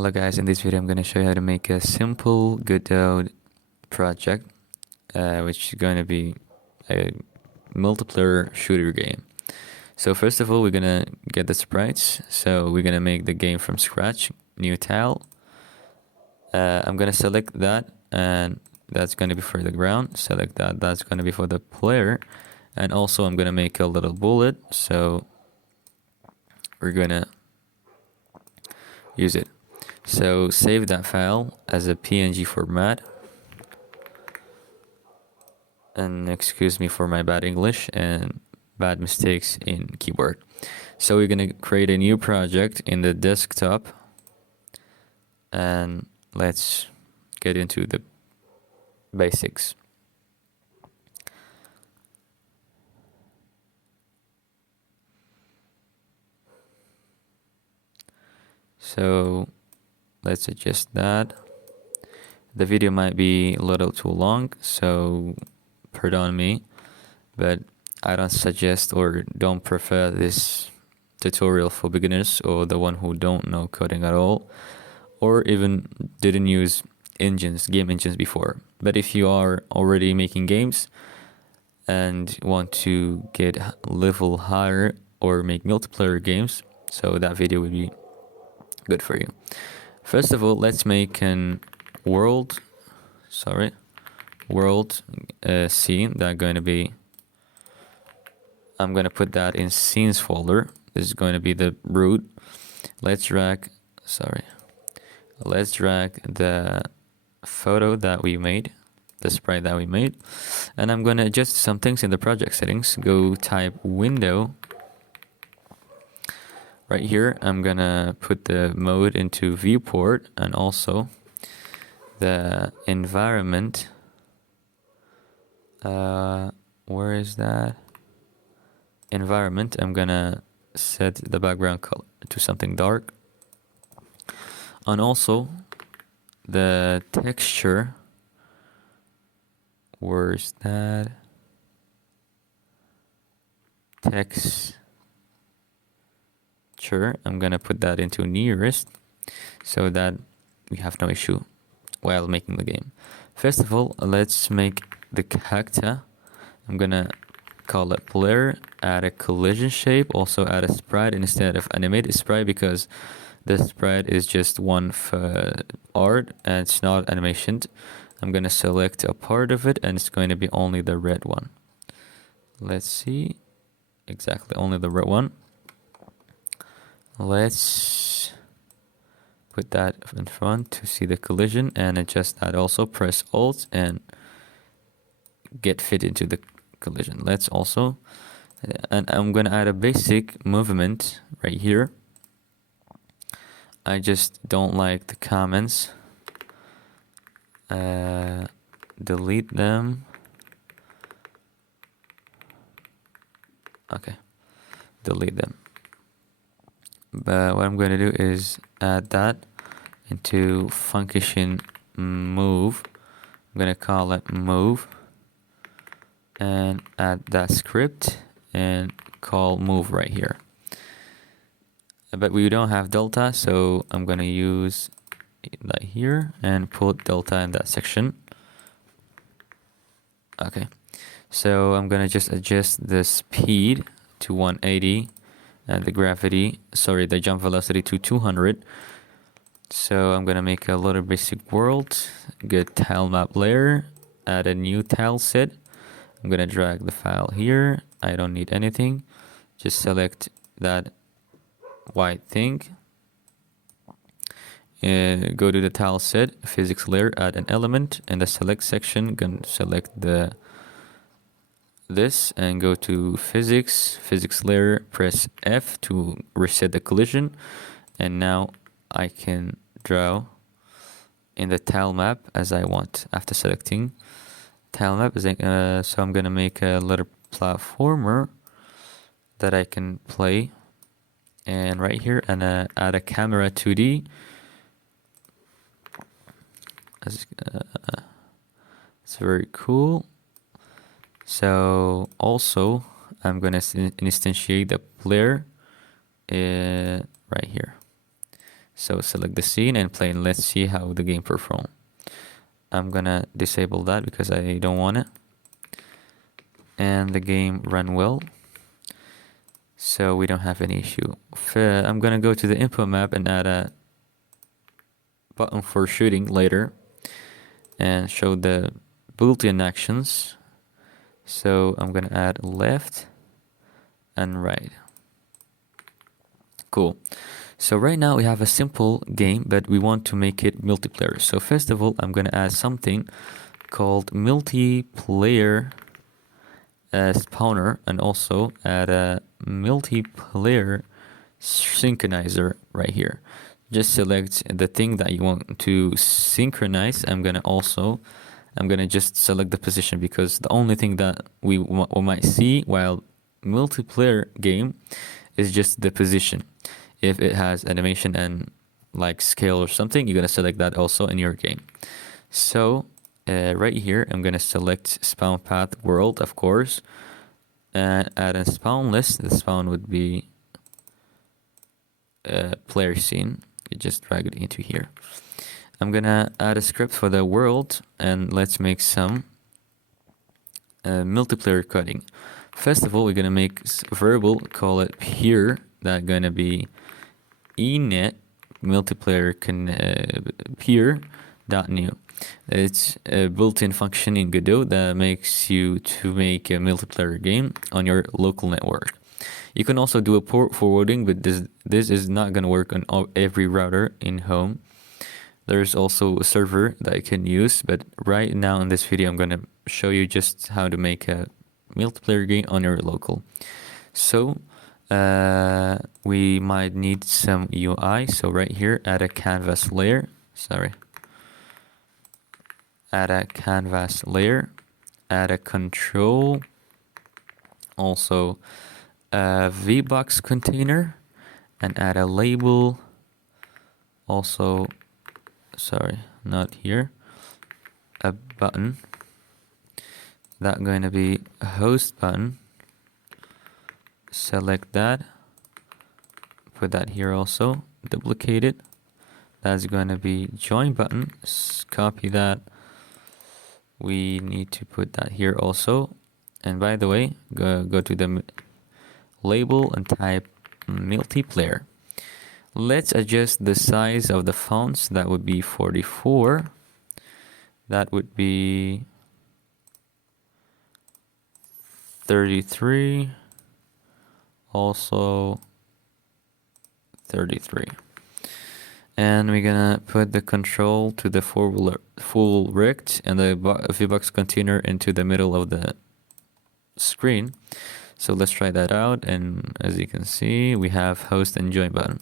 Hello guys, in this video I'm going to show you how to make a simple Godot project, which is going to be a multiplayer shooter game. So first of all, we're going to get the sprites. So we're going to make the game from scratch, new tile. I'm going to select that, and that's going to be for the ground. Select that, that's going to be for the player. And also I'm going to make a little bullet, so we're going to use it. So save that file as a PNG format, and excuse me for my bad English and bad mistakes in keyboard. So we're gonna create a new project in the desktop, and let's get into the basics. So let's adjust that. The video might be a little too long, so pardon me, but I don't suggest or don't prefer this tutorial for beginners or the one who don't know coding at all, or even didn't use game engines before. But if you are already making games and want to get level higher or make multiplayer games, so that video would be good for you. First of all, let's make an world scene that going to be, I'm going to put that in scenes folder. This is going to be the root. Let's drag the photo that we made, the sprite that we made, and I'm going to adjust some things in the project settings. Go type window. Right here, I'm going to put the mode into viewport, and also the environment. Where is that? Environment, I'm gonna set the background color to something dark. And also the texture, where's that? Texture, I'm gonna put that into nearest so that we have no issue while making the game. First of all, let's make the character. I'm gonna call it player, add a collision shape, also add a sprite instead of animate sprite, because the sprite is just one for art and it's not animation. I'm gonna select a part of it, and it's going to be only the red one. Let's see, exactly, only the red one. Let's put that in front to see the collision and adjust that. Also press Alt and get fit into the collision. Let's also, and I'm gonna add a basic movement right here. I just don't like the comments. Delete them. Okay, delete them. But what I'm going to do is add that into function move. I'm going to call it move, and add that script and call move right here. But we don't have delta, so I'm going to use that here and put delta in that section. Okay, so I'm going to just adjust the speed to 180 and the jump velocity to 200. So I'm gonna make a little basic world, get tile map layer, add a new tile set. I'm gonna drag the file here. I don't need anything. Just select that white thing. Go to the tile set, physics layer, add an element. In the select section, gonna select this and go to physics layer, press F to reset the collision, and now I can draw in the tile map as I want. After selecting tile map, so I'm gonna make a little platformer that I can play, and right here, and add a camera 2D. It's very cool. So also I'm gonna instantiate the player right here. So select the scene and play, and let's see how the game performs. I'm gonna disable that because I don't want it. And the game ran well, so we don't have any issue. I'm gonna go to the input map and add a button for shooting later and show the built-in actions. So I'm gonna add left and right. Cool. So right now we have a simple game, but we want to make it multiplayer. So first of all, I'm gonna add something called multiplayer spawner, and also add a multiplayer synchronizer right here. Just select the thing that you want to synchronize. I'm gonna just select the position, because the only thing that we might see while multiplayer game is just the position. If it has animation and like scale or something, you're gonna select that also in your game. So right here, I'm gonna select spawn path world, of course, and add a spawn list. The spawn would be player scene. You just drag it into here. I'm gonna add a script for the world, and let's make some multiplayer coding. First of all, we're gonna make a variable, call it here, that gonna be enet multiplayer peer.new. It's a built-in function in Godot that makes you to make a multiplayer game on your local network. You can also do a port forwarding, but this is not going to work on every router in home. There's also a server that you can use, but right now in this video I'm going to show you just how to make a multiplayer game on your local. So we might need some UI. So right here, add a canvas layer. Add a canvas layer. Add a control. Also a VBox container, and add a label. Also, not here. A button. That's going to be a host button. Select that. Put that here also. Duplicate it. That's going to be join button. Copy that. We need to put that here also. And by the way, go to the label and type multiplayer. Let's adjust the size of the fonts. That would be 44. That would be 33. Also 33. And we're gonna put the control to the full rect and the VBox container into the middle of the screen. So let's try that out, and as you can see, we have host and join button.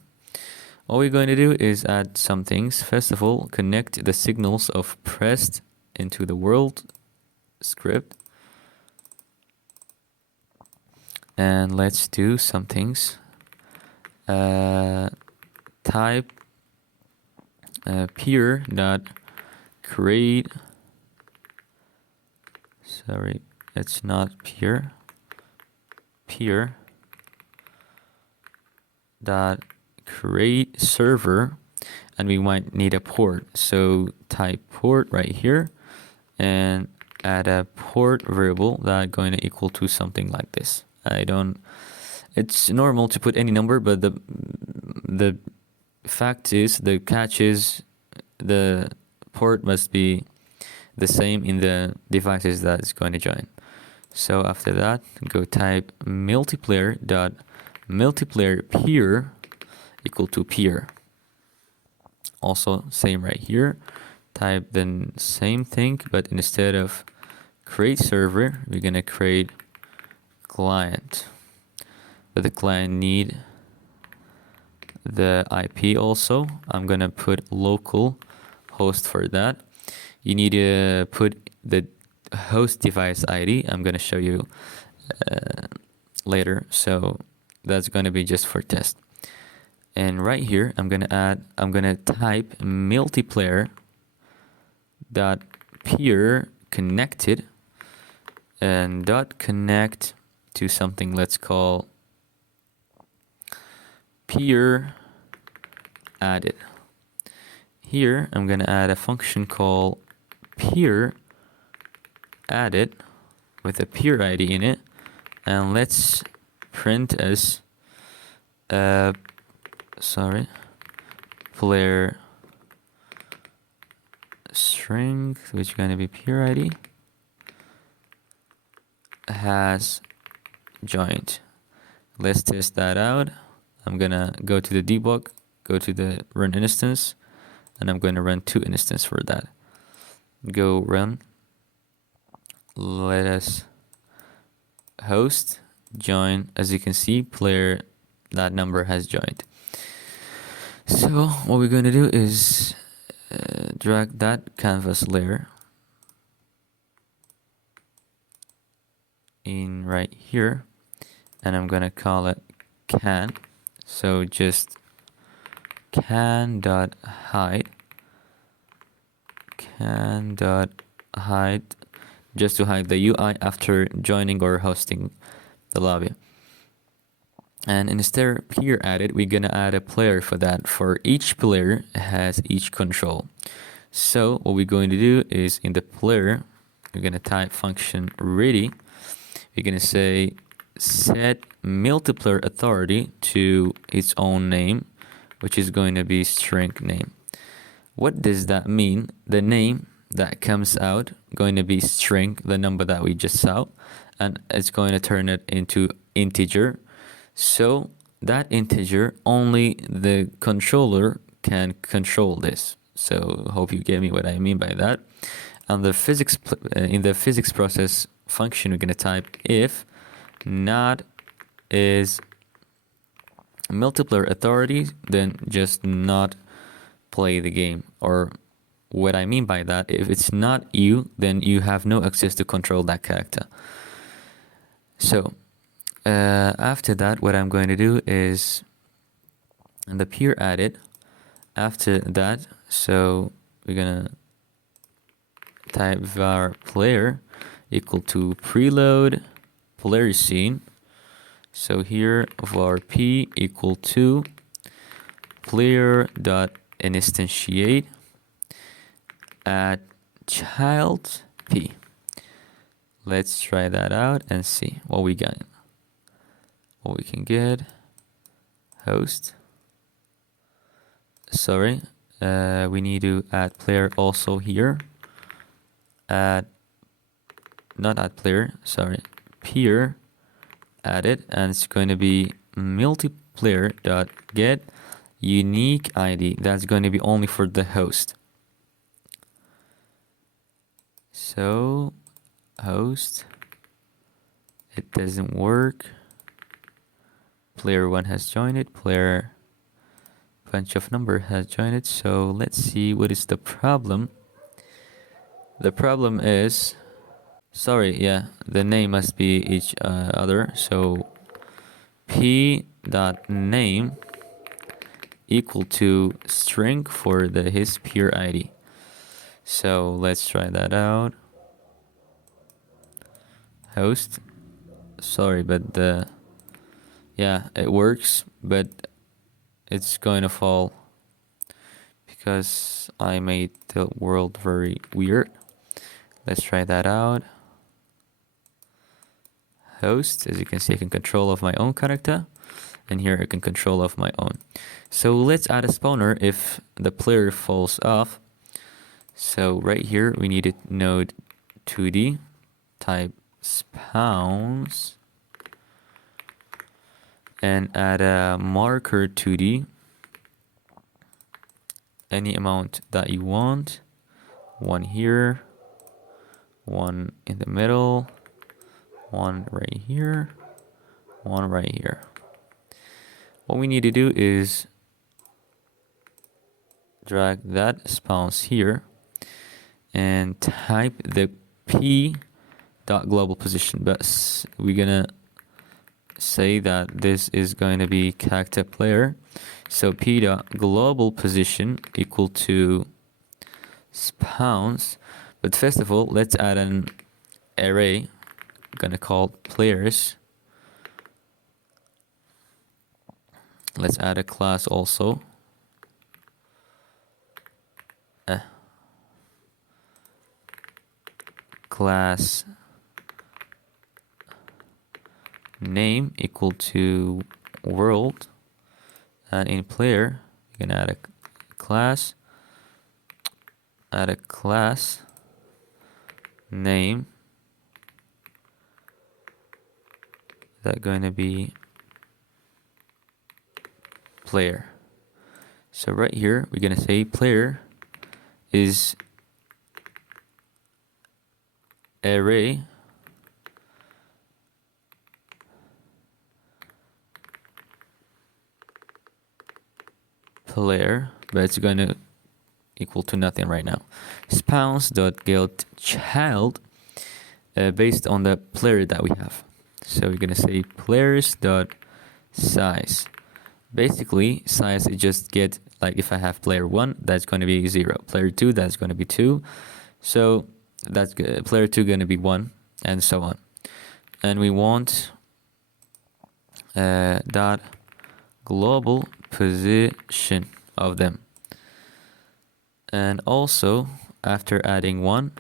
All we're going to do is add some things. First of all, connect the signals of pressed into the world script. And let's do some things. Type peer.create. Sorry, it's not peer. Peer.create server, and we might need a port. So type port right here, and add a port variable that going to equal to something like this. It's normal to put any number, but the fact is, the catch is, the port must be the same in the devices that it's going to join. So after that, go type multiplayer peer equal to peer. Also same right here. Type the same thing, but instead of create server, we're gonna create client. But the client need the IP also. I'm gonna put local host for that. You need to put the host device ID. I'm gonna show you later. So that's gonna be just for test. And right here, I'm gonna type multiplayer dot peer connected and dot connect to something let's call peer added. Here I'm gonna add a function called peer added with a peer ID in it, and let's print as player string, which is gonna be peer ID has joined. Let's test that out. I'm gonna go to the debug, go to the run instance, and I'm gonna run 2 instances for that. Go run. Let us host join. As you can see, player that number has joined. So what we're gonna do is drag that canvas layer in right here, and I'm gonna call it can. So just can.hide just to hide the UI after joining or hosting the lobby. And instead peer added, we're gonna add a player for that. For each player has each control. So what we're going to do is in the player, we're gonna type function ready. We're gonna say set multiplayer authority to its own name, which is going to be string name. What does that mean? The name that comes out going to be string, the number that we just saw, and it's going to turn it into integer. So that integer, only the controller can control this. So hope you get me what I mean by that. And the in the physics process function, we're going to type if not is multiplayer authority, then just not play the game. Or what I mean by that, if it's not you, then you have no access to control that character. So after that, what I'm going to do is the peer added. After that, so we're gonna type var player equal to preload player scene. So here var p equal to player dot instantiate at child p. Let's try that out and see what we got. What we can get. Host. Sorry, we need to add player also here. Not add player, sorry, peer added, and it's going to be multiplayer dot get unique ID. That's going to be only for the host. So host, it doesn't work. Player 1 has joined it, player bunch of number has joined it. So let's see what is the problem. The problem is, sorry, yeah, the name must be each other. So p dot name equal to string for his peer ID. So let's try that out. Host, sorry, but yeah, it works, but it's going to fall because I made the world very weird. Let's try that out. Host, as you can see, I can control of my own character, and here I can control of my own. So let's add a spawner if the player falls off. So right here we need a node 2D, type spawns, and add a marker 2D, any amount that you want. One here, one in the middle, one right here, one right here. What we need to do is drag that spawns here and type the p dot global position, but we're gonna say that this is going to be character player. So p dot global position equal to spawns. But first of all, let's add an array. I'm gonna call players. Let's add a class also. class name equal to world, and in player you can add a class name that going to be player. So right here we're gonna say player is array player, but it's going to equal to nothing right now. Spouse.getChild based on the player that we have. So we're gonna say players.size. Basically, size is just get, like if I have player 1, that's going to be 0. Player 2, that's going to be 2. So that's player 2 going to be 1, and so on. And we want dot global position of them. And also after adding 1,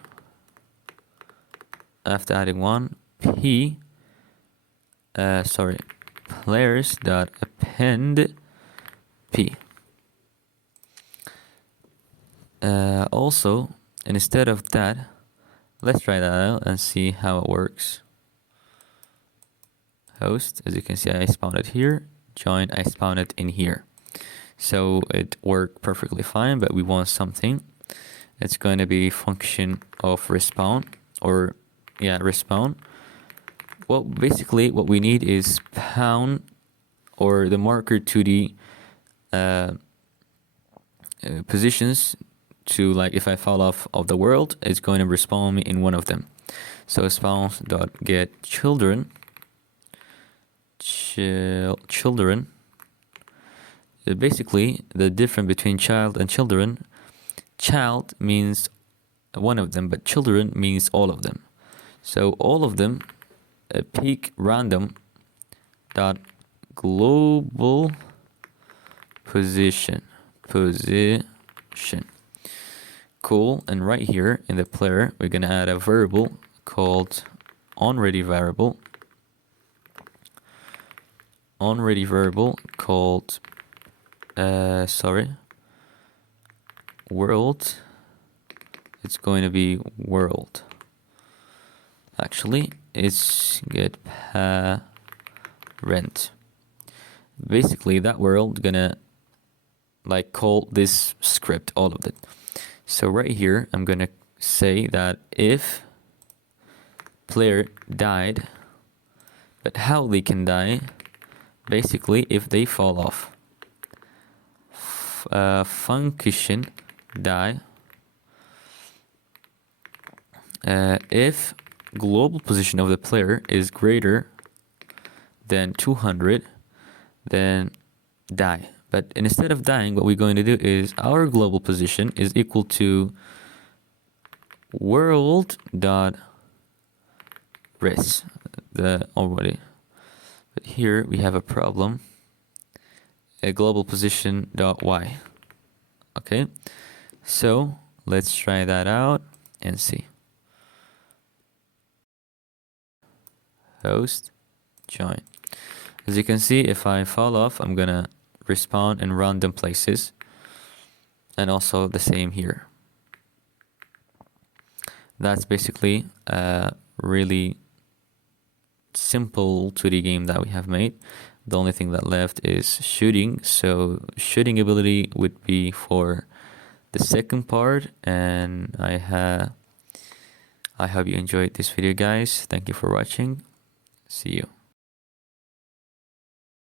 players dot append p. Also, instead of that, let's try that out and see how it works. Host, as you can see, I spawned it here. Join, I spawned it in here. So it worked perfectly fine, but we want something. It's going to be function of respawn, or respawn. Well, basically what we need is pound, or the marker to the positions to, like if I fall off of the world, it's going to respawn me in one of them. So spouse.getChildren, children. Basically the difference between child and children, child means one of them, but children means all of them. So all of them, peak random dot global position. Cool. And right here in the player we're gonna add a variable called onReady variable called world. It's going to be world. Actually, it's get parent. Basically, that world gonna like call this script, all of it. So right here, I'm gonna say that if player died, but how they can die, basically if they fall off. Function die if global position of the player is greater than 200, then die. But instead of dying, what we're going to do is our global position is equal to world.res. But here we have a problem. A global position.y. Okay, so let's try that out and see. Host, join. As you can see, if I fall off, I'm gonna respawn in random places, and also the same here. That's basically a really simple 2D game that we have made. The only thing that left is shooting, so shooting ability would be for the second part. And I hope you enjoyed this video, guys. Thank you for watching. See you.